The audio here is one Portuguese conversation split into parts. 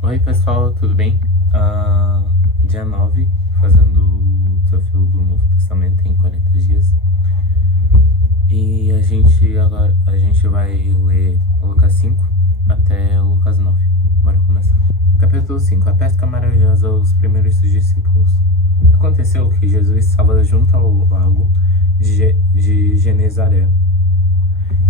Oi pessoal, tudo bem? Dia 9, fazendo o desafio do Novo Testamento em 40 dias. E a gente vai ler Lucas 5 até Lucas 9. Bora começar. Capítulo 5. A pesca maravilhosa aos primeiros discípulos. Aconteceu que Jesus estava junto ao lago de Genezaré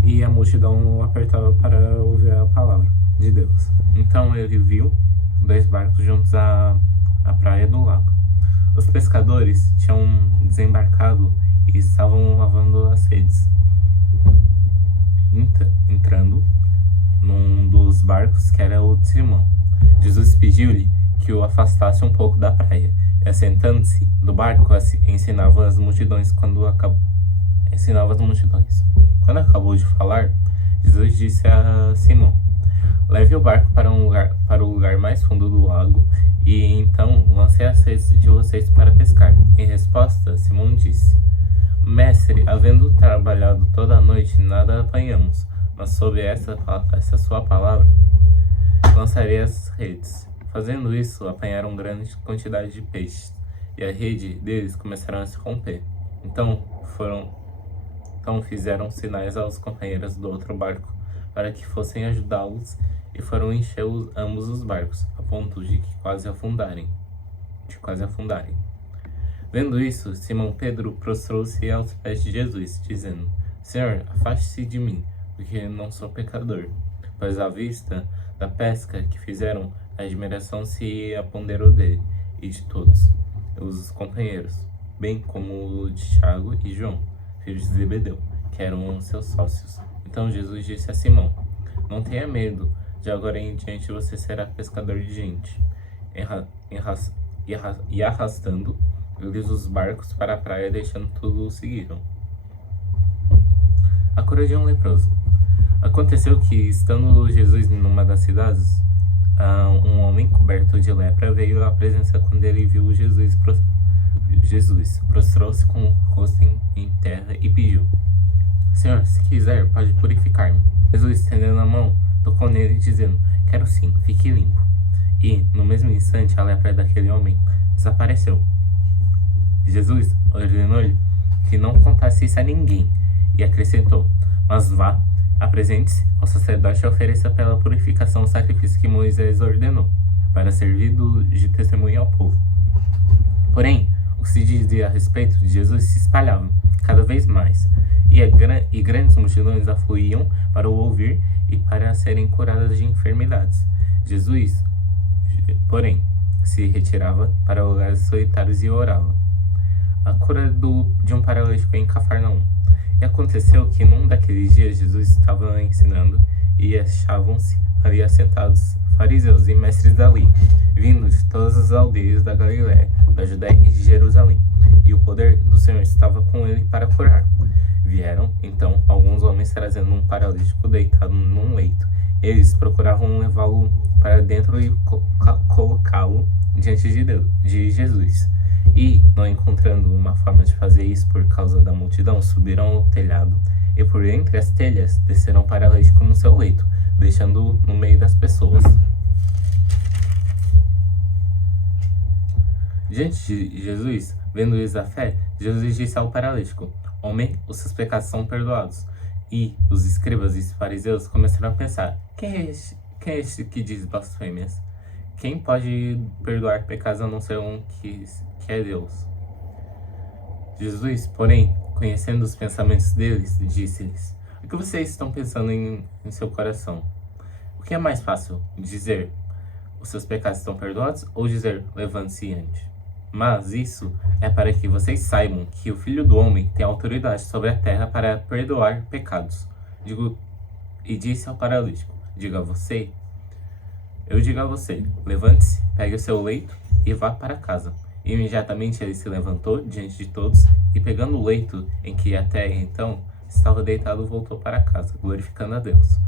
e a multidão o apertava para ouvir a palavra de Deus. Então ele viu 2 barcos juntos à praia do lago. Os pescadores tinham desembarcado e estavam lavando as redes. Entrando num dos barcos, que era o de Simão, Jesus pediu-lhe que o afastasse um pouco da praia, e assentando-se do barco, ensinava as multidões. Quando acabou de falar, Jesus disse a Simão: leve o barco para o lugar mais fundo do lago, e então lancei as redes de vocês para pescar. Em resposta, Simão disse: Mestre, havendo trabalhado toda a noite, nada apanhamos, mas sob essa sua palavra lançarei as redes. Fazendo isso, apanharam grande quantidade de peixes, e a rede deles começaram a se romper. Então fizeram sinais aos companheiros do outro barco para que fossem ajudá-los, e foram encher ambos os barcos, a ponto de quase afundarem. Vendo isso, Simão Pedro prostrou-se aos pés de Jesus, dizendo: Senhor, afaste-se de mim, porque não sou pecador. Pois à vista da pesca que fizeram, a admiração se apoderou dele e de todos os companheiros, bem como de Tiago e João, filhos de Zebedeu, que eram seus sócios. Então Jesus disse a Simão: Não tenha medo, de agora em diante você será pescador de gente. E arrastando eles os barcos para a praia, deixando tudo, o seguiram. A cura de um leproso. Aconteceu que, estando Jesus numa das cidades, um homem coberto de lepra veio à presença. Quando ele viu Jesus, prostrou-se com o rosto em terra e pediu: Senhor, se quiser, pode purificar-me. Jesus, estendendo a mão, tocou nele, dizendo: Quero sim, fique limpo. E, no mesmo instante, a lepra daquele homem desapareceu. Jesus ordenou-lhe que não contasse isso a ninguém e acrescentou: Mas vá, apresente-se ao sacerdote e ofereça pela purificação o sacrifício que Moisés ordenou, para servir de testemunho ao povo. Porém, o que se dizia a respeito de Jesus se espalhava cada vez mais, e grandes multidões afluíam para o ouvir e para serem curadas de enfermidades. Jesus, porém, se retirava para lugares solitários e orava. A cura de um paralítico em Cafarnaum. E aconteceu que num daqueles dias Jesus estava ensinando, e achavam-se ali assentados fariseus e mestres da lei, vindo de todas as aldeias da Galiléia, da Judéia e de Jerusalém. E o poder do Senhor estava com ele para curar. Vieram, então, alguns homens trazendo um paralítico deitado num leito. Eles procuravam levá-lo para dentro e colocá-lo diante de Jesus. E, não encontrando uma forma de fazer isso por causa da multidão, subiram ao telhado e por entre as telhas desceram o paralítico no seu leito, deixando-o no meio das pessoas. Diante de Jesus, vendo-lhes a fé, Jesus disse ao paralítico: Homem, os seus pecados são perdoados. E os escribas e os fariseus começaram a pensar: Quem é este que diz blasfêmias? Quem pode perdoar pecados a não ser um que é Deus? Jesus, porém, conhecendo os pensamentos deles, disse-lhes: O que vocês estão pensando em seu coração? O que é mais fácil, dizer: Os seus pecados estão perdoados, ou dizer: Levante-se e ande? Mas isso é para que vocês saibam que o Filho do Homem tem autoridade sobre a terra para perdoar pecados. E disse ao paralítico: Eu digo a você, levante-se, pegue o seu leito e vá para casa. E imediatamente ele se levantou diante de todos e, pegando o leito em que até então estava deitado, voltou para casa, glorificando a Deus.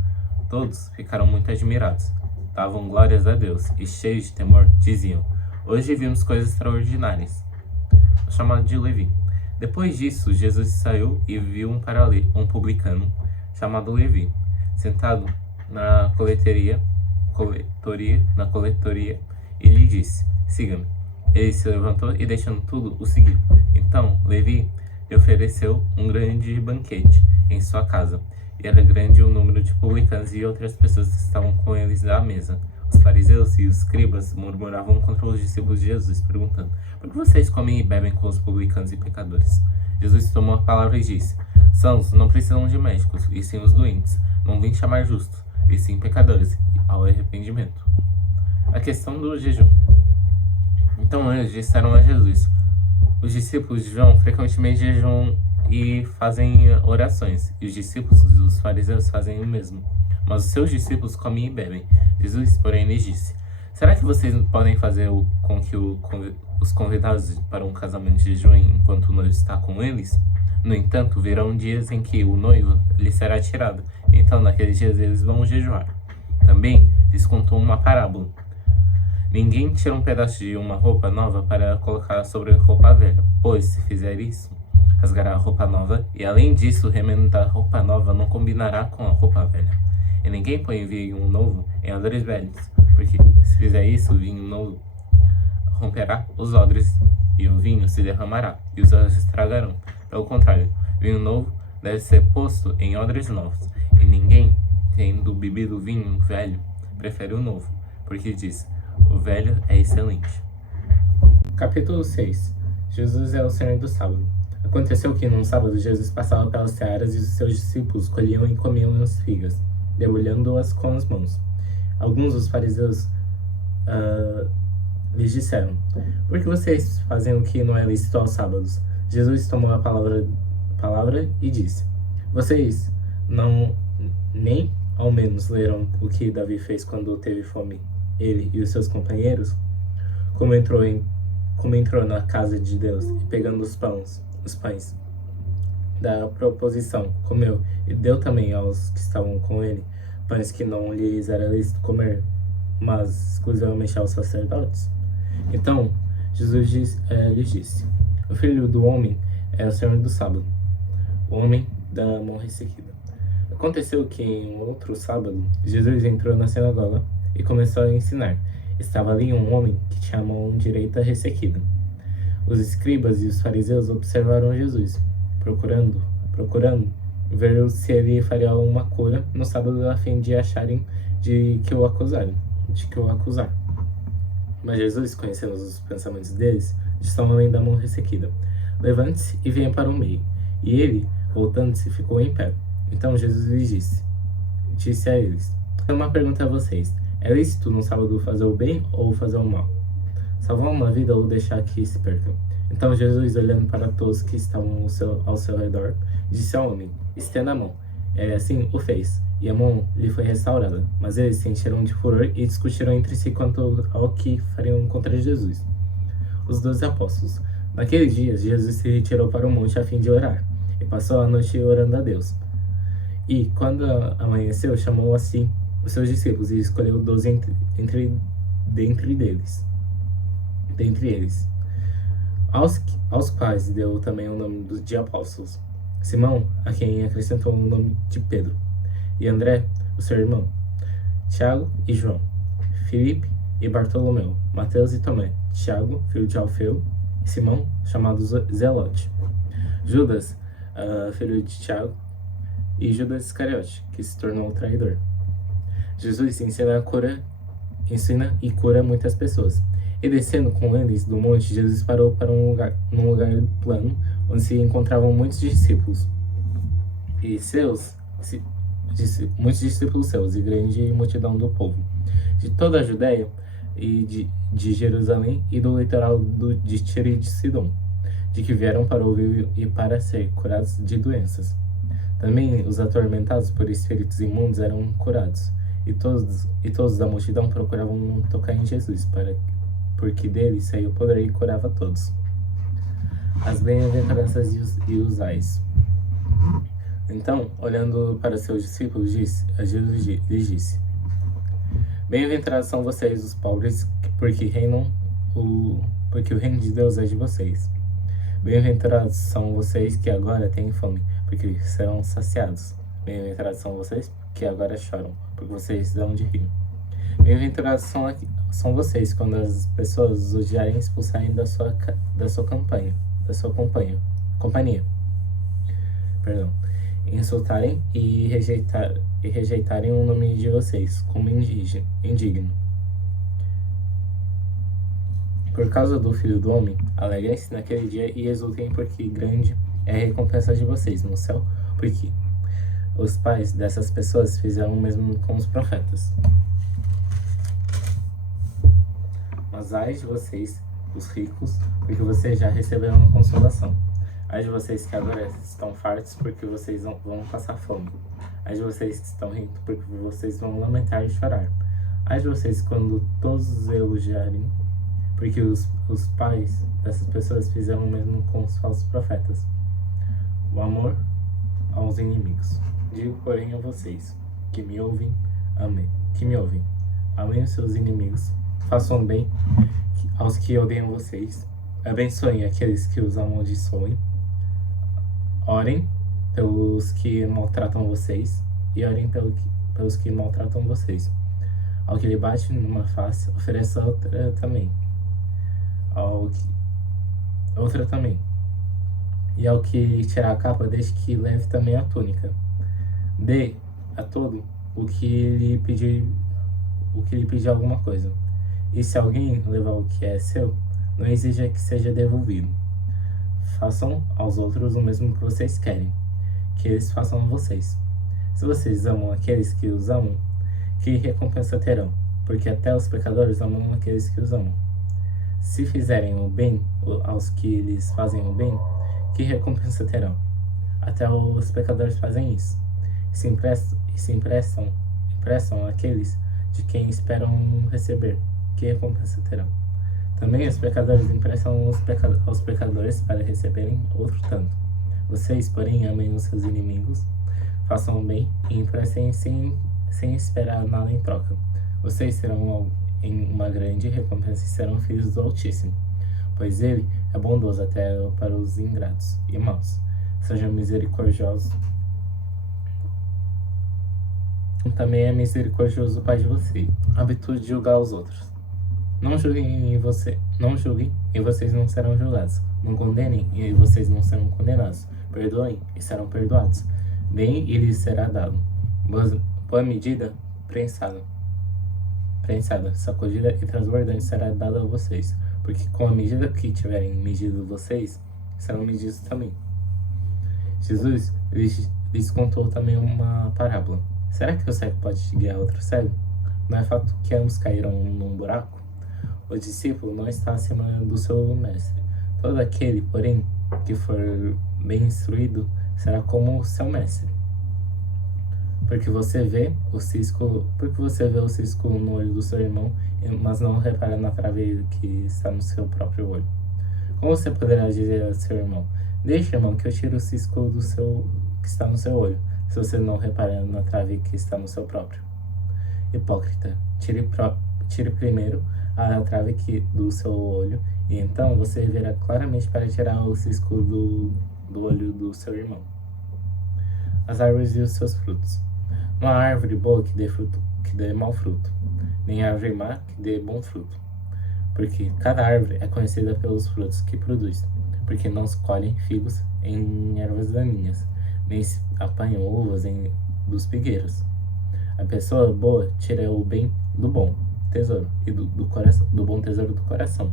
Todos ficaram muito admirados, davam glórias a Deus e, cheios de temor, diziam: Hoje vimos coisas extraordinárias. O chamado de Levi. Depois disso, Jesus saiu e viu um publicano chamado Levi, sentado na coleteria, coletoria e lhe disse: siga-me. Ele se levantou e, deixando tudo, o seguiu. Então Levi lhe ofereceu um grande banquete em sua casa, e era grande o número de publicanos e outras pessoas que estavam com eles à mesa. Os fariseus e os escribas murmuravam contra os discípulos de Jesus, perguntando: por que vocês comem e bebem com os publicanos e pecadores? Jesus tomou a palavra e disse: sãos não precisam de médicos, e sim os doentes. Não vim chamar justos, e sim pecadores, ao arrependimento. A questão do jejum. Então eles disseram a Jesus: os discípulos de João frequentemente jejuam e fazem orações, e os discípulos dos fariseus fazem o mesmo. Mas os seus discípulos comem e bebem. Jesus, porém, lhes disse: será que vocês podem fazer com que os convidados para um casamento jejuem enquanto o noivo está com eles? No entanto, virão dias em que o noivo lhe será tirado. Então, naqueles dias, eles vão jejuar. Também lhes contou uma parábola. Ninguém tira um pedaço de uma roupa nova para colocar sobre a roupa velha, pois, se fizer isso, rasgará a roupa nova, e além disso, o remendo da roupa nova não combinará com a roupa velha. E ninguém põe vinho novo em odres velhos, porque, se fizer isso, o vinho novo romperá os odres, e o vinho se derramará, e os odres estragarão. Pelo contrário, vinho novo deve ser posto em odres novos, e ninguém, tendo bebido vinho velho, prefere o novo, porque diz: o velho é excelente. Capítulo 6. Jesus é o Senhor do sábado. Aconteceu que num sábado Jesus passava pelas searas e os seus discípulos colhiam e comiam as figas, debulhando-as com as mãos. Alguns dos fariseus lhes disseram: por que vocês fazem o que não é lícito aos sábados? Jesus tomou a palavra e disse: vocês não nem ao menos leram o que Davi fez quando teve fome, ele e os seus companheiros? Como entrou na casa de Deus e, pegando os pães da proposição, comeu e deu também aos que estavam com ele, pães que não lhes era lícito comer, mas exclusivamente aos sacerdotes? Então Jesus lhes disse: o Filho do Homem é o Senhor do sábado, o homem da mão ressequida. Aconteceu que em um outro sábado, Jesus entrou na sinagoga e começou a ensinar. Estava ali um homem que tinha a mão direita ressequida. Os escribas e os fariseus observaram Jesus, procurando ver se ele faria uma cura no sábado, a fim de acharem de que o acusar. Mas Jesus, conhecendo os pensamentos deles, disse ao homem da mão ressequida: levante-se e venha para o meio. E ele, voltando-se, ficou em pé. Então Jesus lhes disse a eles: tenho uma pergunta a vocês. É lícito no sábado fazer o bem ou fazer o mal? Salvar uma vida ou deixar que se perca? Então Jesus, olhando para todos que estavam ao seu redor, disse ao homem: estenda a mão. Ele assim o fez, e a mão lhe foi restaurada. Mas eles se encheram de furor e discutiram entre si quanto ao que fariam contra Jesus. Os 12 apóstolos. Naqueles dias, Jesus se retirou para o monte a fim de orar, e passou a noite orando a Deus. E, quando amanheceu, chamou assim os seus discípulos e escolheu 12 dentre eles, aos quais deu também o nome de apóstolos: Simão, a quem acrescentou o nome de Pedro, e André, o seu irmão, Tiago e João, Filipe e Bartolomeu, Mateus e Tomé, Tiago, filho de Alfeu, e Simão, chamado Zelote, Judas, filho de Tiago, e Judas Iscariote, que se tornou o traidor. Jesus ensina e cura muitas pessoas. E descendo com eles do monte, Jesus parou para num lugar plano, onde se encontravam muitos discípulos muitos discípulos seus, e grande multidão do povo, de toda a Judéia e de Jerusalém e do litoral de Tiro e de Sidom, de que vieram para ouvir e para ser curados de doenças. Também os atormentados por espíritos imundos eram curados, e todos da multidão procuravam tocar em Jesus, porque dele saiu o poder e curava todos. As bem-aventuranças e os ais. Então, olhando para seus discípulos, Jesus lhes disse: bem-aventurados são vocês, os pobres, porque o reino de Deus é de vocês. Bem-aventurados são vocês que agora têm fome, porque serão saciados. Bem-aventurados são vocês que agora choram, porque vocês dão de rir. Bem-aventurados são vocês quando as pessoas os odiarem e expulsarem da sua companhia. Perdão. Insultarem e rejeitarem o nome de vocês como indigno. Por causa do Filho do Homem, alegrem-se naquele dia e exultem, porque grande é a recompensa de vocês no céu, porque os pais dessas pessoas fizeram o mesmo com os profetas. Mas ai de vocês, os ricos, porque vocês já receberam uma consolação. Ai de vocês que agora estão fartos, porque vocês vão passar fome. Ai de vocês que estão ricos, porque vocês vão lamentar e chorar. Ai de vocês quando todos os elogiarem, porque os pais dessas pessoas fizeram o mesmo com os falsos profetas. O amor aos inimigos. Digo, porém, a vocês que me ouvem, amem os seus inimigos, façam bem aos que odeiam vocês, abençoem aqueles que os amaldiçoem, orem pelos que maltratam vocês e orem pelos que maltratam vocês. Ao que lhe bate numa face, ofereça outra também. Outra também. E ao que lhe tirar a capa, deixe que leve também a túnica. Dê a todo o que lhe pedir alguma coisa. E se alguém levar o que é seu, não exija que seja devolvido. Façam aos outros o mesmo que vocês querem que eles façam a vocês. Se vocês amam aqueles que os amam, que recompensa terão? Porque até os pecadores amam aqueles que os amam. Se fizerem o bem aos que lhes fazem o bem, que recompensa terão? Até os pecadores fazem isso. Se emprestam àqueles de quem esperam receber, que recompensa terão? Também os pecadores emprestam aos pecadores para receberem outro tanto. Vocês, porém, amem os seus inimigos, façam o bem e emprestem sem esperar nada em troca. Vocês serão em uma grande recompensa e serão filhos do Altíssimo, pois ele é bondoso até para os ingratos e maus. Sejam misericordiosos. Também é misericordioso o Pai de vocês. Habitude de julgar os outros. Não julguem e vocês não serão julgados. Não condenem e vocês não serão condenados. Perdoem e serão perdoados. Deem e lhes será dado. Boa medida, prensada, sacudida e transbordante será dada a vocês. Porque com a medida que tiverem medido vocês, serão medidos também. Jesus lhes contou também uma parábola. Será que o cego pode guiar outro cego? Não é fato que ambos caíram num buraco? O discípulo não está acima do seu mestre. Todo aquele, porém, que for bem instruído, será como o seu mestre. Porque você vê o cisco no olho do seu irmão, mas não repara na trave que está no seu próprio olho. Como você poderá dizer ao seu irmão: deixa, irmão, que eu tire o cisco que está no seu olho, se você não repara na trave que está no seu próprio? Hipócrita, tire primeiro a trave do seu olho, e então você verá claramente para tirar o cisco do olho do seu irmão. As árvores e os seus frutos. Não há árvore boa que dê mau fruto, nem árvore má que dê bom fruto. Porque cada árvore é conhecida pelos frutos que produz. Porque não se colhem figos em ervas daninhas, nem se apanham uvas dos figueiros. A pessoa boa tira o bem do bom tesouro e do bom tesouro do coração.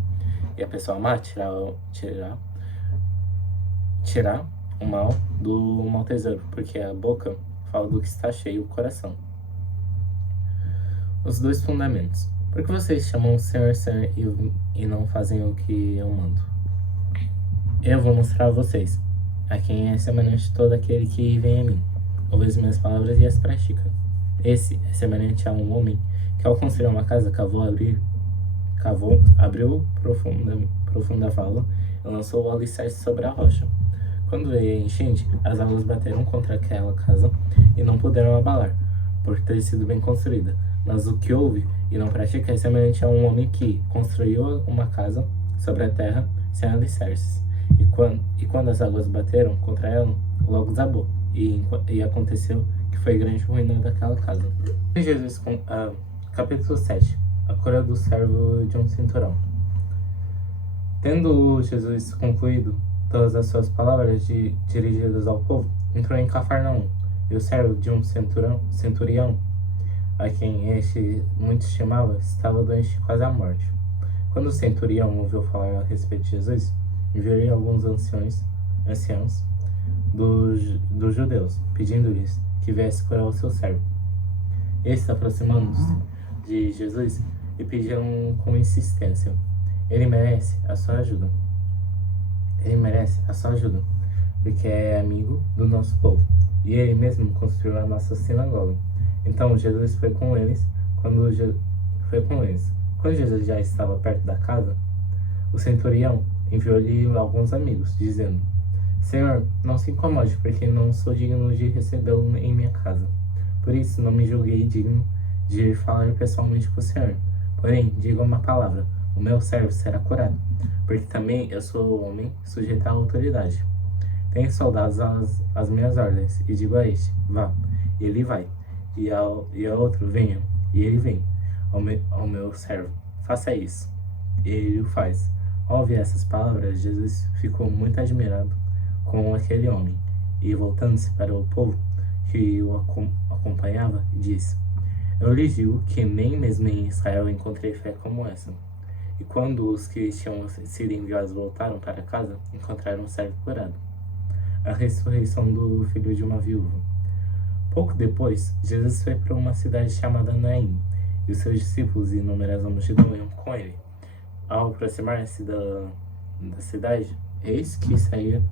E a pessoa má tirar o mal do mau tesouro, porque a boca fala do que está cheio o coração. Os dois fundamentos. Por que vocês chamam Senhor, Senhor e não fazem o que eu mando? Eu vou mostrar a vocês a quem é semelhante todo aquele que vem a mim, ouve as minhas palavras e as pratica. Esse é semelhante a um homem que, ao construir uma casa, abriu profunda vala e lançou o alicerce sobre a rocha. Quando veio a enchente, as águas bateram contra aquela casa e não puderam abalar, por ter sido bem construída. Mas o que ouve e não pratica é semelhante a um homem que construiu uma casa sobre a terra sem alicerces. E quando as águas bateram contra ela, logo desabou. E aconteceu que foi grande ruína daquela casa. Jesus Capítulo 7. A cura do servo de um cinturão. Tendo Jesus concluído todas as suas palavras dirigidas ao povo, entrou em Cafarnaum, e o servo de um centurião, a quem este muito estimava, estava doente quase à morte. Quando o centurião ouviu falar a respeito de Jesus, enviou-lhe alguns anciãos dos judeus, pedindo-lhes que viesse curar o seu servo. Estes, aproximando-se de Jesus, lhe pediram com insistência: Ele merece a sua ajuda. Ele merece a sua ajuda, porque é amigo do nosso povo, e ele mesmo construiu a nossa sinagoga. Então Jesus foi com eles. Quando Jesus já estava perto da casa, o centurião enviou-lhe alguns amigos, dizendo: Senhor, não se incomode, porque não sou digno de recebê-lo em minha casa. Por isso não me julguei digno de falar pessoalmente com o Senhor. Porém, diga uma palavra, o meu servo será curado, porque também eu sou homem sujeito à autoridade. Tenho soldados às minhas ordens, e digo a este: vá, e ele vai, e ao outro: venha, e ele vem. Ao meu servo: faça isso, e ele o faz. Ao ouvir essas palavras, Jesus ficou muito admirado com aquele homem, e voltando-se para o povo que o acompanhava, disse: Eu lhes digo que nem mesmo em Israel encontrei fé como essa. E quando os que tinham sido enviados voltaram para casa, encontraram um servo curado. A ressurreição do filho de uma viúva. Pouco depois, Jesus foi para uma cidade chamada Naim, e os seus discípulos e numerosa multidão iam com ele. Ao aproximar-se da cidade, eis que saía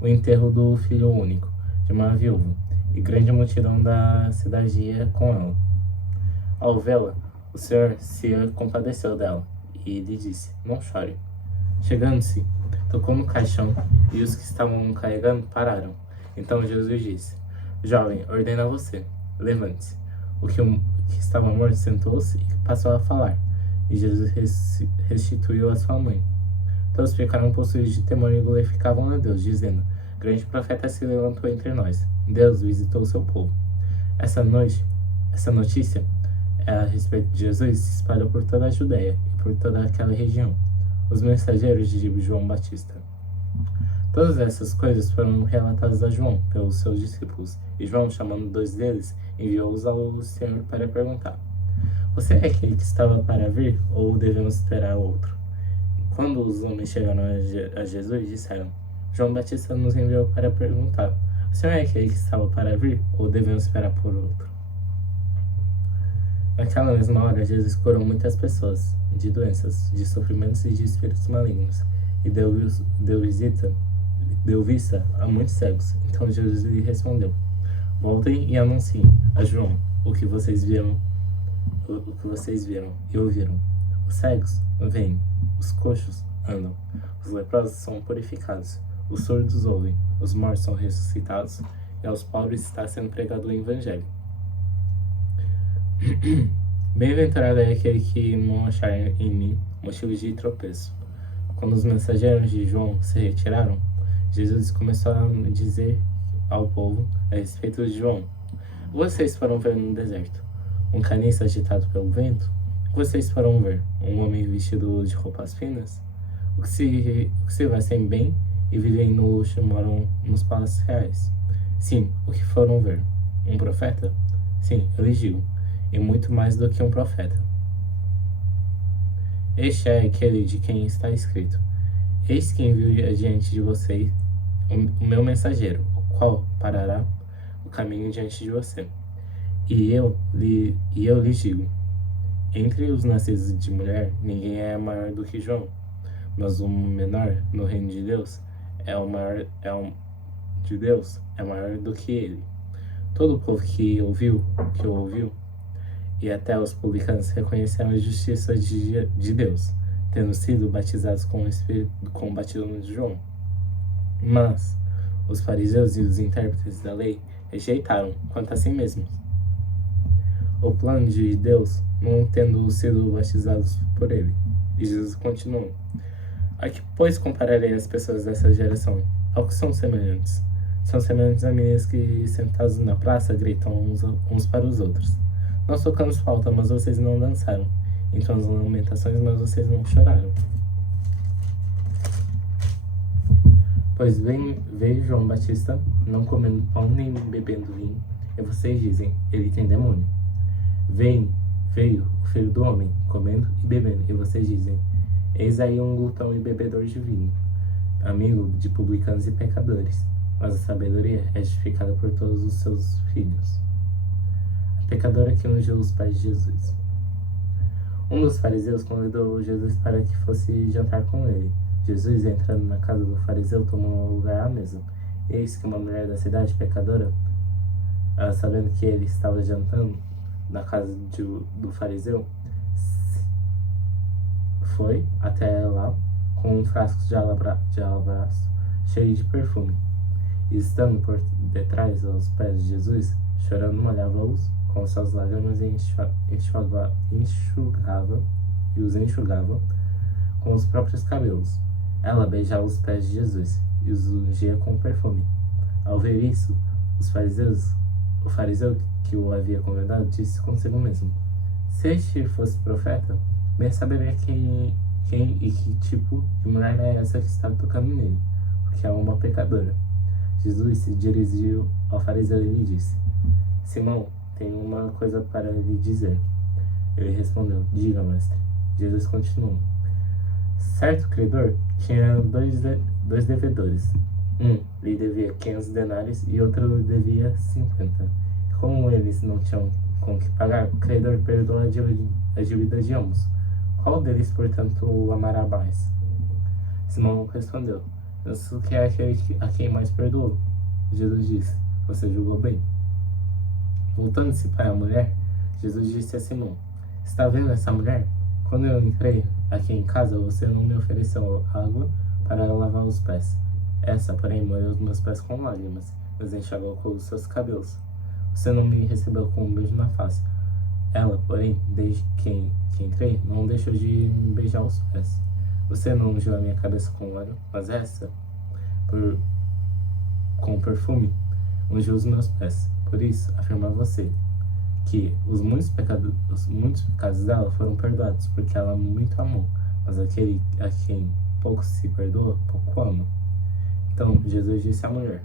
o enterro do filho único de uma viúva, e grande multidão da cidade ia com ela. Ao vê-la, o Senhor se compadeceu dela e lhe disse: Não chore. Chegando-se, tocou no caixão, e os que estavam carregando pararam. Então Jesus disse: Jovem, ordeno a você, levante-se. O que estava morto sentou-se e passou a falar, e Jesus restituiu a sua mãe. Todos ficaram possuídos de temor e glorificavam a Deus, dizendo: Grande profeta se levantou entre nós. Deus visitou o seu povo. Essa notícia a respeito de Jesus se espalhou por toda a Judéia e por toda aquela região. Os mensageiros de João Batista. Todas essas coisas foram relatadas a João pelos seus discípulos, e João, chamando 2 deles, enviou-os ao Senhor para perguntar: Você é aquele que estava para vir, ou devemos esperar outro? Quando os homens chegaram a Jesus, disseram: João Batista nos enviou para perguntar: O Senhor é aquele que estava para vir, ou devemos esperar por outro? Naquela mesma hora, Jesus curou muitas pessoas de doenças, de sofrimentos e de espíritos malignos, e deu vista a muitos cegos. Então Jesus lhe respondeu: Voltem e anunciem a João o que vocês viram e ouviram. Os cegos veem, os coxos andam, os leprosos são purificados, os surdos ouvem, os mortos são ressuscitados, e aos pobres está sendo pregado o Evangelho. Bem-aventurado é aquele que não achar em mim motivos de tropeço. Quando os mensageiros de João se retiraram, Jesus começou a dizer ao povo a respeito de João: Vocês foram ver no deserto um caniço agitado pelo vento? Vocês foram ver um homem vestido de roupas finas? O que se vestem bem e vivem no luxo moram nos palácios reais? Sim, o que foram ver? Um profeta? Sim, eu lhes digo, e muito mais do que um profeta. Este é aquele de quem está escrito: Eis que envio adiante de vocês o meu mensageiro, o qual parará o caminho diante de você. E eu lhes digo: entre os nascidos de mulher, ninguém é maior do que João, mas o menor no reino de Deus é maior do que ele. Todo o povo que o ouviu, e até os publicanos reconheceram a justiça de Deus, tendo sido batizados com o batismo de João. Mas os fariseus e os intérpretes da lei rejeitaram quanto a si mesmos o plano de Deus, não tendo sido batizados por ele. E Jesus continuou: A que, pois, compararei as pessoas dessa geração? Ao que são semelhantes? São semelhantes a meninos que, sentados na praça, gritam uns para os outros. Nós tocamos flauta, mas vocês não dançaram. Então as lamentações, mas vocês não choraram. Pois veio João Batista, não comendo pão nem bebendo vinho, e vocês dizem, ele tem demônio. Veio o Filho do Homem, comendo e bebendo, e vocês dizem, eis aí um glutão e bebedor de vinho, amigo de publicanos e pecadores, mas a sabedoria é justificada por todos os seus filhos. A pecadora que ungiu os pés de Jesus. Um dos fariseus convidou Jesus para que fosse jantar com ele. Jesus, entrando na casa do fariseu, tomou lugar à mesa. Eis que uma mulher da cidade, pecadora, sabendo que ele estava jantando na casa do fariseu, foi até lá com um frasco de alabastro cheio de perfume. E estando por detrás aos pés de Jesus, chorando, molhava-os com suas lágrimas e os enxugava com os próprios cabelos. Ela beijava os pés de Jesus e os ungia com perfume. Ao ver isso, o fariseu que o havia convidado disse consigo mesmo: se este fosse profeta, bem saberia quem e que tipo de mulher é essa que está tocando nele, porque é uma pecadora. Jesus se dirigiu ao fariseu e lhe disse: Simão, tenho uma coisa para lhe dizer. Ele respondeu: diga, mestre. Jesus continuou: certo credor tinha dois devedores. Um lhe devia 500 denários e outro lhe devia 50. Como eles não tinham com que pagar, o credor perdoou a dívida de ambos. Qual deles, portanto, o amará mais? Simão respondeu: penso que é aquele a quem mais perdoou. Jesus disse: você julgou bem. Voltando-se para a mulher, Jesus disse a Simão: está vendo essa mulher? Quando eu entrei aqui em casa, você não me ofereceu água para lavar os pés. Essa, porém, molhou os meus pés com lágrimas, mas enxugou com os seus cabelos. Você não me recebeu com um beijo na face. Ela, porém, desde que entrei, não deixou de me beijar os pés. Você não ungiu a minha cabeça com óleo, mas essa, com perfume, ungiu os meus pés. Por isso, afirmo a você que os muitos pecados dela foram perdoados, porque ela muito amou, mas aquele a quem pouco se perdoa, pouco ama. Então Jesus disse à mulher: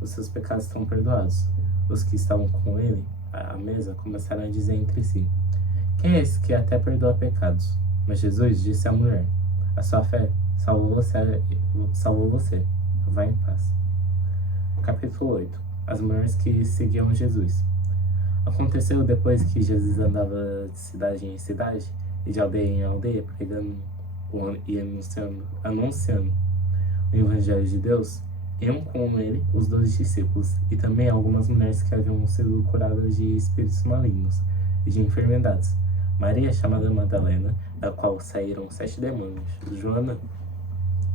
os seus pecados estão perdoados. Os que estavam com ele à mesa começaram a dizer entre si: quem é esse que até perdoa pecados? Mas Jesus disse à mulher: a sua fé salvou você. Vá em paz. Capítulo 8. As mulheres que seguiam Jesus. Aconteceu depois que Jesus andava de cidade em cidade e de aldeia em aldeia, pregando e anunciando o Evangelho de Deus, iam com ele os 12 discípulos e também algumas mulheres que haviam sido curadas de espíritos malignos e de enfermidades. Maria, chamada Madalena, da qual saíram 7 demônios. Joana,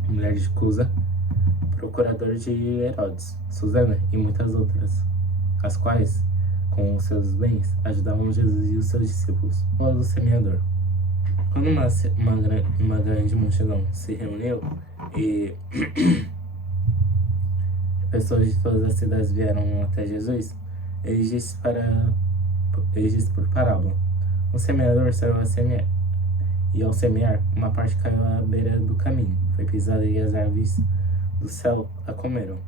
mulher de Cusa, procurador de Herodes. Susana e muitas outras, as quais, com os seus bens, ajudavam Jesus e os seus discípulos. Fala do semeador. Quando uma grande multidão se reuniu e pessoas de todas as cidades vieram até Jesus, ele disse por parábola: um semeador saiu a semear, e ao semear, uma parte caiu à beira do caminho, foi pisada e as aves do céu a comeram.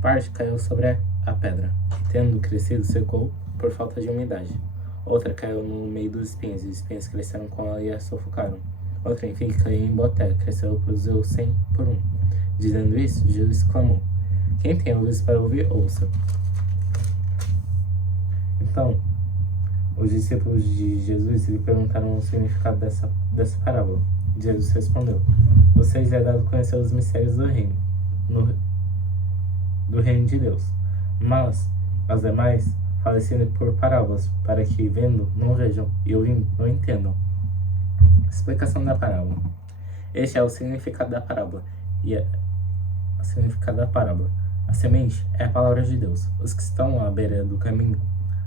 Parte caiu sobre a pedra, e tendo crescido, secou por falta de umidade. Outra caiu no meio dos espinhos, e os espinhos cresceram com ela e a sufocaram. Outra, enfim, caiu em boté, cresceu e produziu 100 por 1. Dizendo isso, Jesus exclamou: quem tem ouvidos para ouvir, ouça. Então, os discípulos de Jesus lhe perguntaram o significado dessa parábola. Jesus respondeu: vocês lhe é dado conhecer os mistérios do reino de Deus, mas as demais falecem por parábolas, para que vendo não vejam e ouvindo não entendam. Explicação da parábola. Este é o significado da parábola. A semente é a palavra de Deus. Os que estão à beira do caminho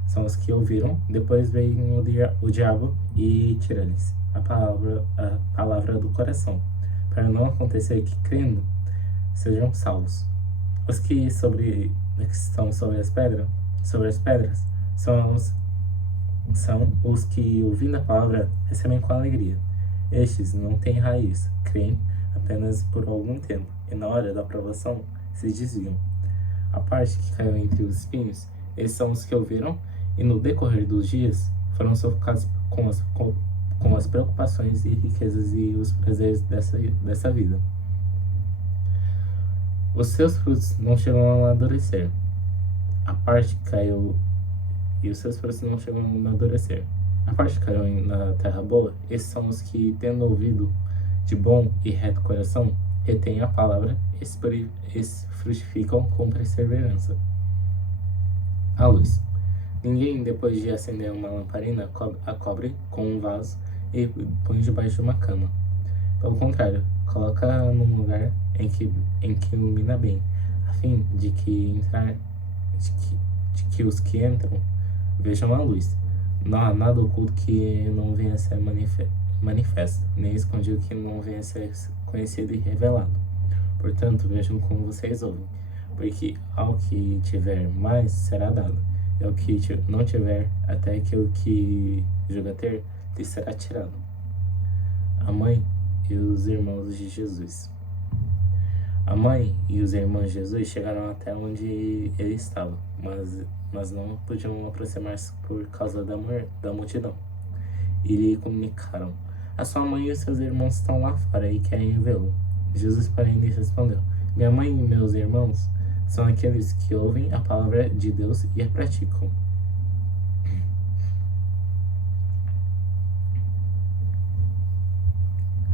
são os que ouviram, depois vem o diabo e tira-lhes a palavra do coração, para não acontecer que, crendo, sejam salvos. Os que estão sobre as pedras, são os que, ouvindo a palavra, recebem com alegria. Estes não têm raiz, creem apenas por algum tempo, e na hora da aprovação se desviam. A parte que caiu entre os espinhos, esses são os que ouviram, e no decorrer dos dias foram sufocados com as preocupações e riquezas e os prazeres dessa vida. Os seus frutos não chegam a amadurecer. A parte que caiu e os seus frutos não chegam a amadurecer. A parte que caiu na terra boa, esses são os que, tendo ouvido de bom e reto coração, retêm a palavra e frutificam com perseverança. A luz. Ninguém, depois de acender uma lamparina, a cobre com um vaso e põe debaixo de uma cama. Pelo contrário, coloca num lugar em que ilumina bem, a fim de que os que entram vejam a luz. Não há nada oculto que não venha a ser manifesto, nem escondido que não venha a ser conhecido e revelado. Portanto, vejam como vocês ouvem, porque ao que tiver mais será dado, e ao que não tiver, até que o que julga ter, lhe será tirado. A mãe e os irmãos de Jesus. A mãe e os irmãos de Jesus chegaram até onde ele estava, mas não podiam aproximar-se por causa da multidão. E lhe comunicaram: a sua mãe e os seus irmãos estão lá fora e querem vê-lo. Jesus, porém, lhe respondeu: minha mãe e meus irmãos são aqueles que ouvem a palavra de Deus e a praticam.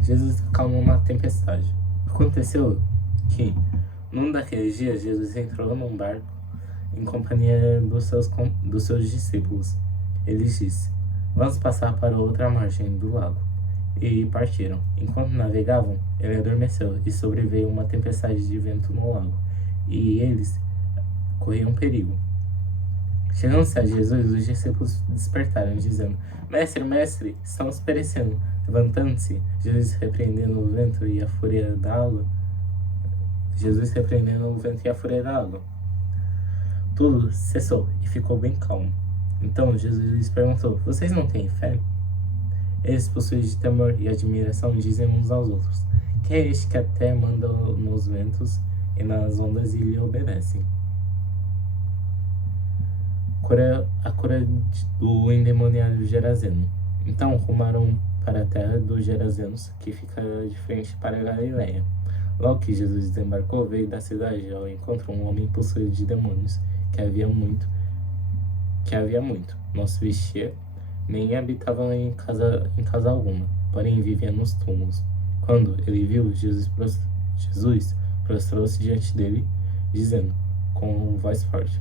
Jesus acalmou uma tempestade. Aconteceu que, num daqueles dias, Jesus entrou num barco em companhia dos seus discípulos. Ele disse: vamos passar para outra margem do lago. E partiram. Enquanto navegavam, ele adormeceu e sobreveio uma tempestade de vento no lago, e eles corriam perigo. Chegando-se a Jesus, os discípulos despertaram, dizendo: mestre, mestre, estamos perecendo. Levantando-se, Jesus repreendendo o vento e a fúria da água. Tudo cessou e ficou bem calmo. Então Jesus lhes perguntou: vocês não têm fé? Eles, possuídos de temor e admiração, dizem uns aos outros: quem é este que até manda nos ventos e nas ondas e lhe obedecem? A cura do endemoniado Gerazeno. Então rumaram para a terra dos Gerazenos, que fica de frente para a Galileia. Logo que Jesus desembarcou, veio da cidade ao encontro um homem possuído de demônios, que havia muito, não se vestia, nem habitava em casa alguma, porém vivia nos túmulos. Quando ele viu, Jesus prostrou-se diante dele, dizendo com voz forte: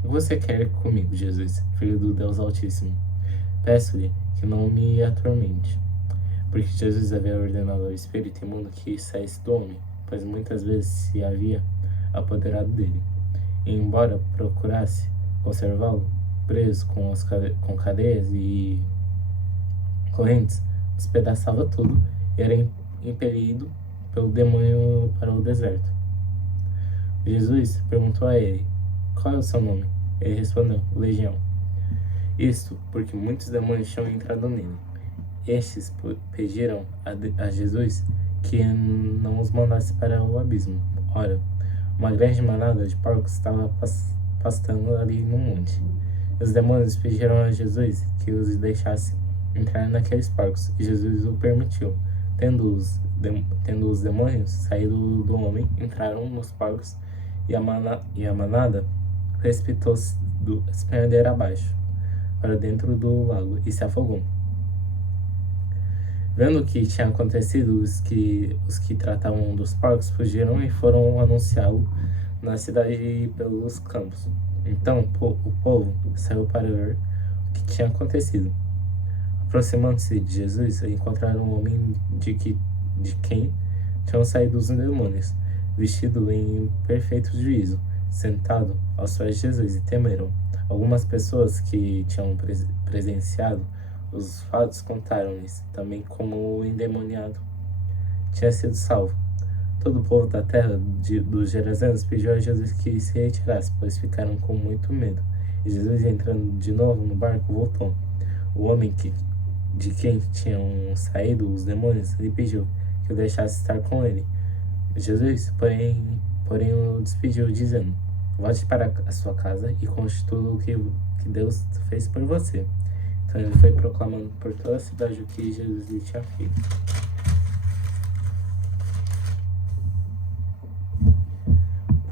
o que você quer comigo, Jesus, filho do Deus Altíssimo? Peço-lhe que não me atormente. Porque Jesus havia ordenado ao espírito imundo que saísse do homem, pois muitas vezes se havia apoderado dele. E embora procurasse conservá-lo preso com cadeias e correntes, despedaçava tudo e era impelido pelo demônio para o deserto. Jesus perguntou a ele: qual é o seu nome? Ele respondeu: Legião. Isto porque muitos demônios tinham entrado nele. Estes pediram a Jesus que não os mandasse para o abismo. Ora, uma grande manada de porcos estava pastando ali no monte. Os demônios pediram a Jesus que os deixasse entrar naqueles porcos, e Jesus o permitiu. Tendo os demônios saído do homem, entraram nos porcos, e a manada precipitou-se do espremer abaixo, para dentro do lago, e se afogou. Vendo o que tinha acontecido, os que tratavam dos porcos fugiram e foram anunciá-lo na cidade e pelos campos. Então o povo saiu para ver o que tinha acontecido. Aproximando-se de Jesus, encontraram um homem de quem tinham saído os demônios, vestido em perfeito juízo, sentado aos pés de Jesus, e temeram. Algumas pessoas que tinham presenciado os fatos contaram-lhes também como o endemoniado tinha sido salvo. Todo o povo da terra dos Gerazenos pediu a Jesus que se retirasse, pois ficaram com muito medo. E Jesus, entrando de novo no barco, voltou. O homem de quem tinham saído os demônios lhe pediu que o deixasse estar com ele. Jesus, porém o despediu, dizendo: volte para a sua casa e conte tudo o que Deus fez por você. Então ele foi proclamando por toda a cidade o que Jesus lhe tinha feito.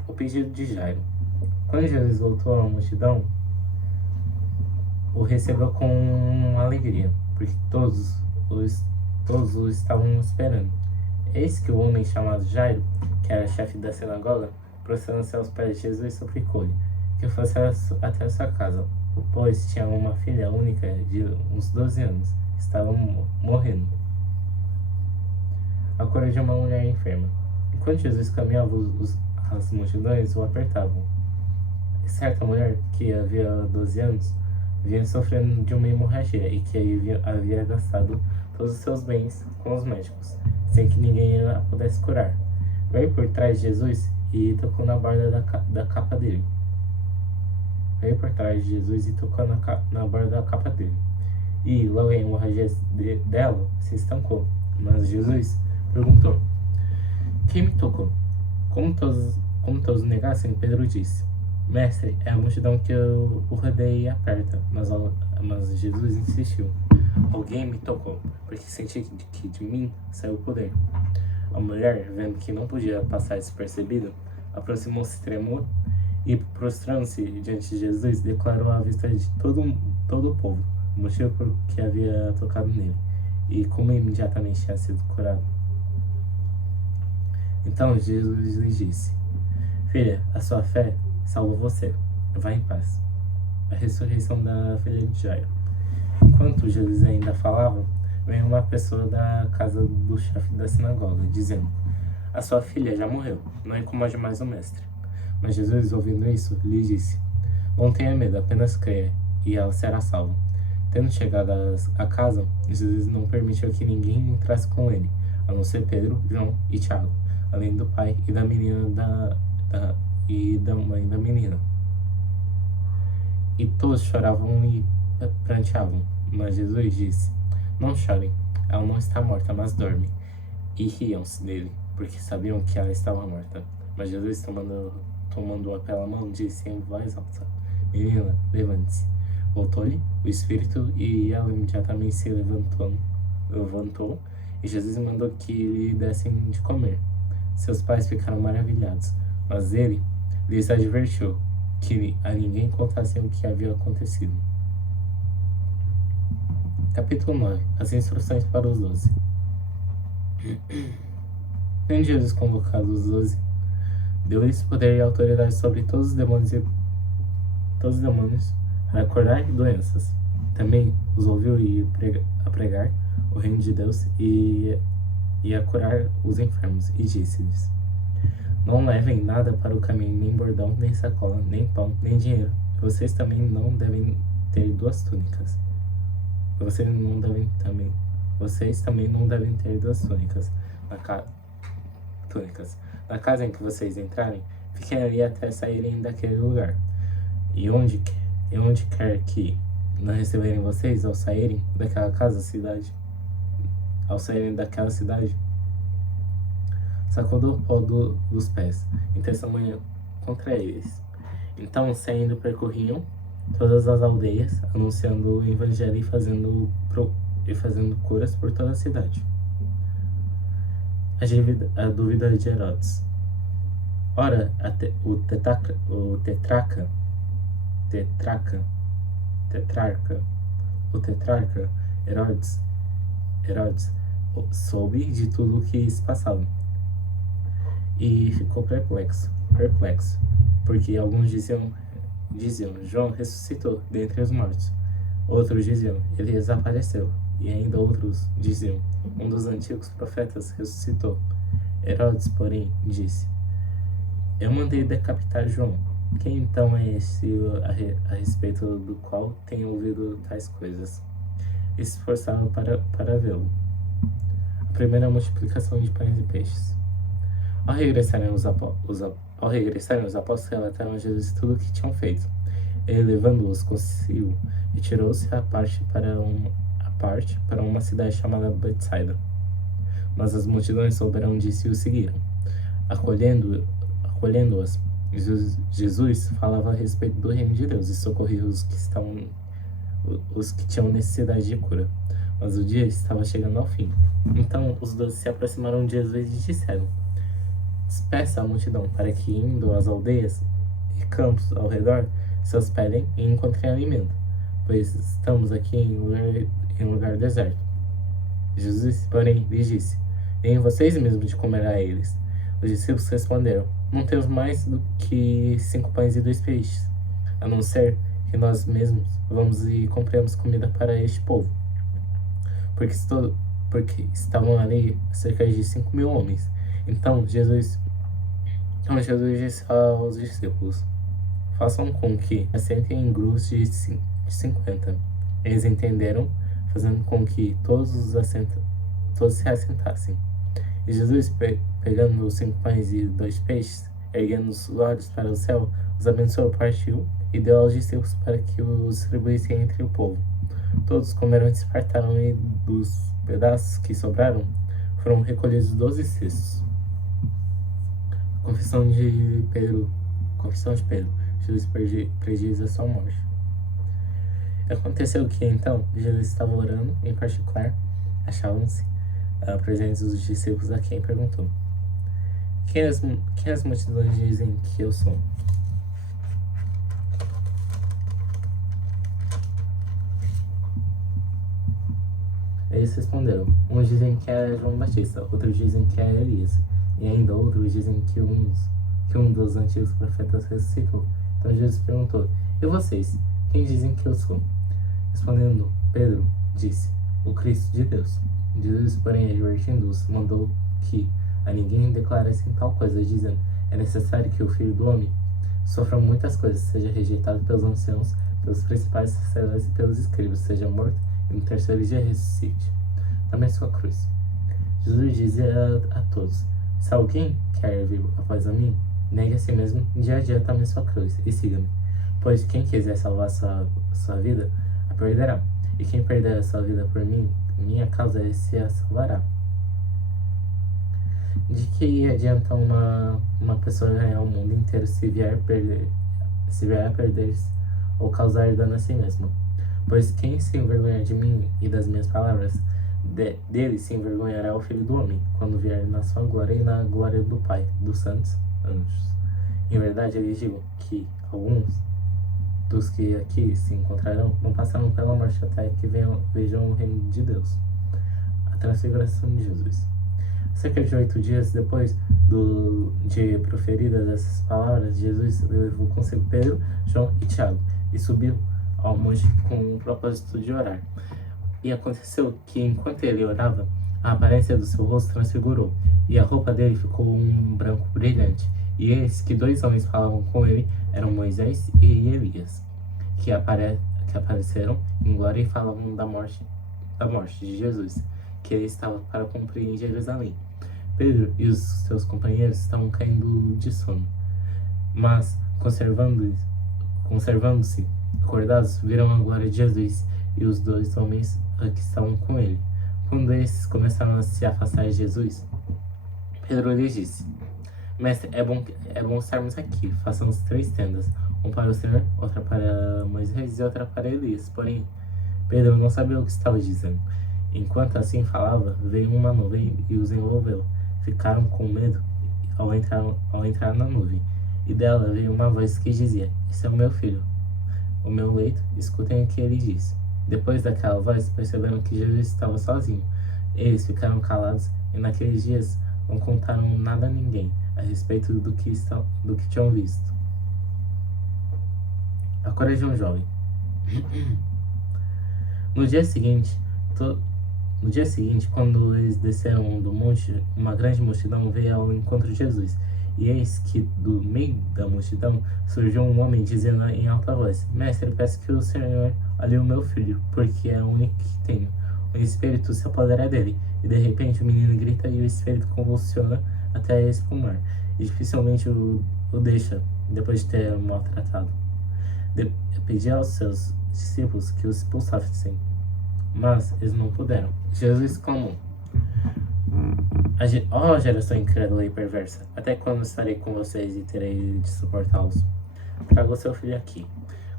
O pedido de Jairo. Quando Jesus voltou à multidão, o recebeu com alegria, porque todos o estavam esperando. Eis que o homem chamado Jairo, que era chefe da sinagoga, prostrando-se aos pés de Jesus, suplicou-lhe que fosse até a sua casa, pois tinha uma filha única de uns 12 anos, que estava morrendo. A cura de uma mulher enferma. Enquanto Jesus caminhava, as multidões o apertavam. Certa mulher, que havia 12 anos, vinha sofrendo de uma hemorragia e que havia gastado todos os seus bens com os médicos, sem que ninguém a pudesse curar. Veio por trás de Jesus e tocou na borda da capa dele. Veio por trás de Jesus e tocou na borda da capa dele. E logo a hemorragia dela se estancou. Mas Jesus perguntou: quem me tocou? Como todos negassem, Pedro disse: mestre, é a multidão que o rodeia e aperta. Mas Jesus insistiu: alguém me tocou, porque senti que de mim saiu o poder. A mulher, vendo que não podia passar despercebido, aproximou-se, tremou e, prostrando-se diante de Jesus, declarou à vista de todo o povo o motivo por que havia tocado nele e como imediatamente tinha sido curado. Então Jesus lhe disse: filha, a sua fé salvou você. Vá em paz. A ressurreição da filha de Jairo. Enquanto Jesus ainda falava, veio uma pessoa da casa do chefe da sinagoga, dizendo: a sua filha já morreu, não incomode mais o mestre. Mas Jesus, ouvindo isso, lhe disse: não tenha medo, apenas creia, e ela será salva. Tendo chegado à casa, Jesus não permitiu que ninguém entrasse com ele, a não ser Pedro, João e Tiago, além do pai e da menina e da mãe da menina. E todos choravam e pranteavam. Mas Jesus disse: não chorem, ela não está morta, mas dorme. E riam-se dele, porque sabiam que ela estava morta. Mas Jesus, tomando-a pela mão, disse em voz alta: menina, levante-se. Voltou-lhe o espírito e ela imediatamente se levantou, e Jesus mandou que lhe dessem de comer. Seus pais ficaram maravilhados, mas ele lhes advertiu que a ninguém contassem o que havia acontecido. Capítulo 9. As instruções para os 12. Tendo Jesus convocado os 12, deu-lhes poder e autoridade sobre todos os demônios para curar doenças. Também os ouviu a pregar o reino de Deus e a curar os enfermos, e disse-lhes: não levem nada para o caminho, nem bordão, nem sacola, nem pão, nem dinheiro. Vocês também não devem ter 2 túnicas. Vocês também não devem ter 2 túnicas. Na casa em que vocês entrarem, fiquem ali até saírem daquele lugar. E onde quer que não receberem vocês ao saírem daquela cidade, sacudam o pó dos pés, em testemunha contra eles. Então, saindo, percorriam todas as aldeias, anunciando o evangelho e fazendo curas por toda a cidade. A dúvida de Herodes. Ora, o tetrarca Herodes soube de tudo o que se passava e ficou perplexo, porque alguns diziam: João ressuscitou dentre os mortos. Outros diziam: ele desapareceu. E ainda outros diziam: um dos antigos profetas ressuscitou. Herodes, porém, disse: eu mandei decapitar João. Quem então é esse a respeito do qual tenho ouvido tais coisas? E se esforçava para vê-lo. A primeira multiplicação de pães e peixes. Ao regressarem, os apóstolos relataram a Jesus tudo o que tinham feito. Ele, levando-os consigo, retirou-se à parte para uma cidade chamada Betsaida. Mas as multidões souberam disso e o seguiram. Acolhendo-as, Jesus falava a respeito do reino de Deus e socorria os que tinham necessidade de cura. Mas o dia estava chegando ao fim. Então os 12 se aproximaram de Jesus e disseram: Despeça a multidão, para que, indo às aldeias e campos ao redor, se hospedem e encontrem alimento, pois estamos aqui em lugar deserto. Jesus, porém, lhes disse: Deem vocês mesmos de comer a eles. Os discípulos responderam: Não temos mais do que 5 pães e 2 peixes, a não ser que nós mesmos vamos e compremos comida para este povo. Porque estavam ali cerca de 5.000 homens. Então Jesus disse aos discípulos: Façam com que assentem em grupos de 50. Eles entenderam, fazendo com que todos se assentassem. E Jesus, pegando os 5 pães e 2 peixes, erguendo os olhos para o céu, os abençoou, partiu e deu aos discípulos para que os distribuíssem entre o povo. Todos comeram e se fartaram, e dos pedaços que sobraram foram recolhidos 12 cestos. Confissão de Pedro. Jesus prediz a sua morte. Aconteceu que então Jesus estava orando, em particular, achavam-se presentes os discípulos, a quem perguntou: Quem as multidões dizem que eu sou? Eles responderam: Uns dizem que é João Batista, outros dizem que é Elias, e ainda outros dizem que um dos antigos profetas ressuscitou. Então Jesus perguntou: E vocês, quem dizem que eu sou? Respondendo, Pedro disse: O Cristo de Deus. Jesus, porém, advertindo-os, mandou que a ninguém declarassem tal coisa, dizendo: É necessário que o Filho do Homem sofra muitas coisas, seja rejeitado pelos anciãos, pelos principais sacerdotes e pelos escribas, seja morto e no terceiro dia ressuscite. Tome a sua cruz. Jesus dizia a todos: Se alguém quer vir após a mim, negue a si mesmo, dia a dia tome a sua cruz e siga-me. Pois quem quiser salvar sua vida, a perderá. E quem perder a sua vida por minha causa, esse a salvará. De que adianta uma pessoa ganhar o mundo inteiro se vier a perder-se ou causar dano a si mesma? Pois quem se envergonhar de mim e das minhas palavras, dele se envergonhará o Filho do Homem, quando vier na sua glória e na glória do Pai, dos santos anjos. Em verdade, eu lhes digo que alguns dos que aqui se encontrarão não passarão pela morte até que vejam o reino de Deus. A transfiguração de Jesus. Cerca de 8 dias depois de proferidas essas palavras, Jesus levou consigo Pedro, João e Tiago e subiu ao monte com o propósito de orar. E aconteceu que, enquanto ele orava, a aparência do seu rosto transfigurou, e a roupa dele ficou um branco brilhante. E eis que 2 homens falavam com ele, eram Moisés e Elias, que apareceram em glória e falavam da morte de Jesus, que ele estava para cumprir em Jerusalém. Pedro e os seus companheiros estavam caindo de sono, mas, conservando-se acordados, viram a glória de Jesus e os 2 homens que estavam com ele. Quando esses começaram a se afastar de Jesus, Pedro lhes disse: Mestre, é bom estarmos aqui. Façamos 3 tendas, uma para o Senhor, outra para Moisés e outra para Elias. Porém, Pedro não sabia o que estava dizendo. Enquanto assim falava, veio uma nuvem e os envolveu. Ficaram com medo ao entrar na nuvem. E dela veio uma voz que dizia: Esse é o meu filho, o meu leito, escutem o que ele diz. Depois daquela voz, perceberam que Jesus estava sozinho. Eles ficaram calados e naqueles dias não contaram nada a ninguém a respeito do que tinham visto. A cura de um jovem. No dia seguinte, quando eles desceram do monte, uma grande multidão veio ao encontro de Jesus. E eis que do meio da multidão surgiu um homem dizendo em alta voz: Mestre, peço que o Senhor olhe o meu filho, porque é o único que tenho. O espírito se apodera dele, e de repente o menino grita e o espírito convulsiona até espumar, e dificilmente o deixa, depois de ter maltratado. Pedia aos seus discípulos que os expulsassem, mas eles não puderam. Jesus exclamou: ó geração incrédula e perversa, até quando estarei com vocês e terei de suportá-los? Traga o seu filho aqui.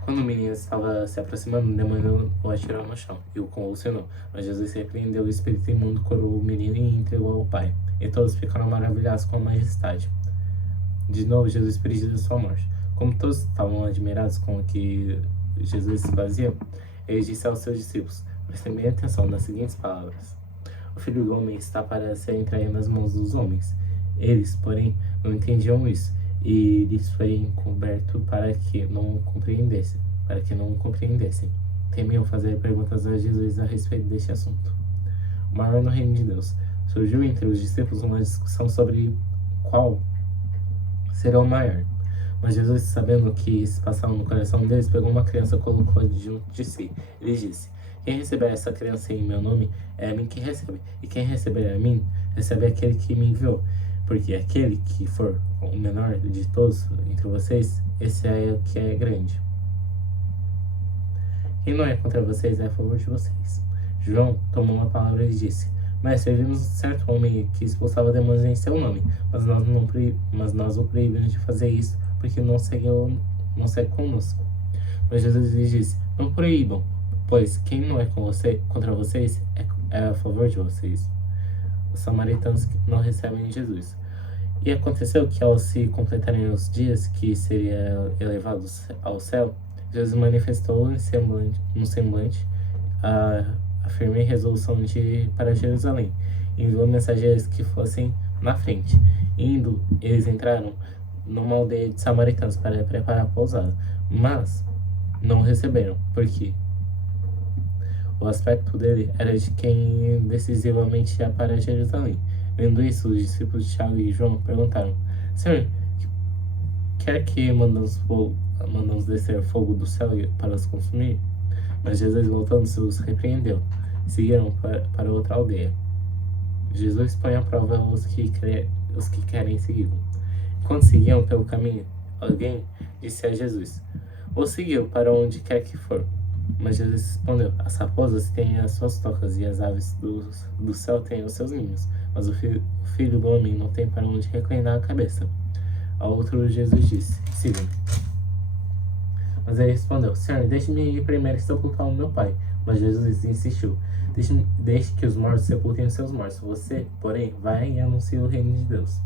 Quando o menino estava se aproximando, o demônio o atirou no chão e o convulsionou. Mas Jesus repreendeu o espírito imundo, curou o menino e entregou ao pai. E todos ficaram maravilhados com a majestade. De novo, Jesus pediu sua morte. Como todos estavam admirados com o que Jesus fazia, ele disse aos seus discípulos: prestem bem atenção nas seguintes palavras: o Filho do Homem está para ser entregue nas mãos dos homens. Eles, porém, não entendiam isso, e lhes foi encoberto para que não compreendessem. Temiam fazer perguntas a Jesus a respeito deste assunto. O maior no reino de Deus. Surgiu entre os discípulos uma discussão sobre qual será o maior. Mas Jesus, sabendo o que se passava no coração deles, pegou uma criança e colocou junto de si. Ele disse: quem receber essa criança em meu nome, é a mim que recebe. E quem receber a mim, recebe aquele que me enviou. Porque aquele que for o menor de todos entre vocês, esse é o que é grande. Quem não é contra vocês é a favor de vocês. João tomou uma palavra e disse: mestre, vimos certo homem que expulsava demônios em seu nome, mas nós o proibimos de fazer isso, porque não segue conosco. Mas Jesus lhe disse: não proíbam, pois quem não é contra vocês é a favor de vocês. Os samaritanos não recebem Jesus. E aconteceu que, ao se completarem os dias que seria elevado ao céu, Jesus manifestou no semblante a firme resolução de ir para Jerusalém. Enviou mensageiros que fossem na frente. Indo, eles entraram numa aldeia de samaritanos para preparar a pousada, mas não o receberam, porque o aspecto dele era de quem decisivamente ia para Jerusalém. Vendo isso, os discípulos de Tiago e João perguntaram: Senhor, quer que mandamos descer fogo do céu para os consumir? Mas Jesus, voltando-se, os repreendeu. Seguiram para outra aldeia. Jesus põe à prova os que querem segui-lo. Quando seguiam pelo caminho, alguém disse a Jesus: vou segui-lo para onde quer que for. Mas Jesus respondeu: as raposas têm as suas tocas e as aves do céu têm os seus ninhos, mas o filho do homem não tem para onde reclinar a cabeça. A outro Jesus disse: siga-me. Mas ele respondeu: Senhor, deixe-me ir primeiro sepultar o meu pai. Mas Jesus insistiu: deixe que os mortos sepultem os seus mortos. Você, porém, vai e anuncie o reino de Deus.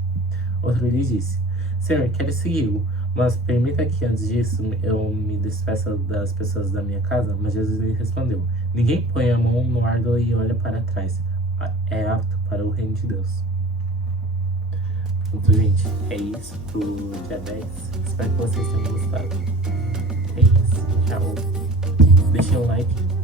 Outro lhe disse: Senhor, quero segui-lo, mas permita que antes disso eu me despeça das pessoas da minha casa. Mas Jesus lhe respondeu: ninguém põe a mão no arado e olha para trás. É apto para o reino de Deus. Pronto, gente, é isso pro dia 10. Espero que vocês tenham gostado. É isso, tchau. Deixem um like.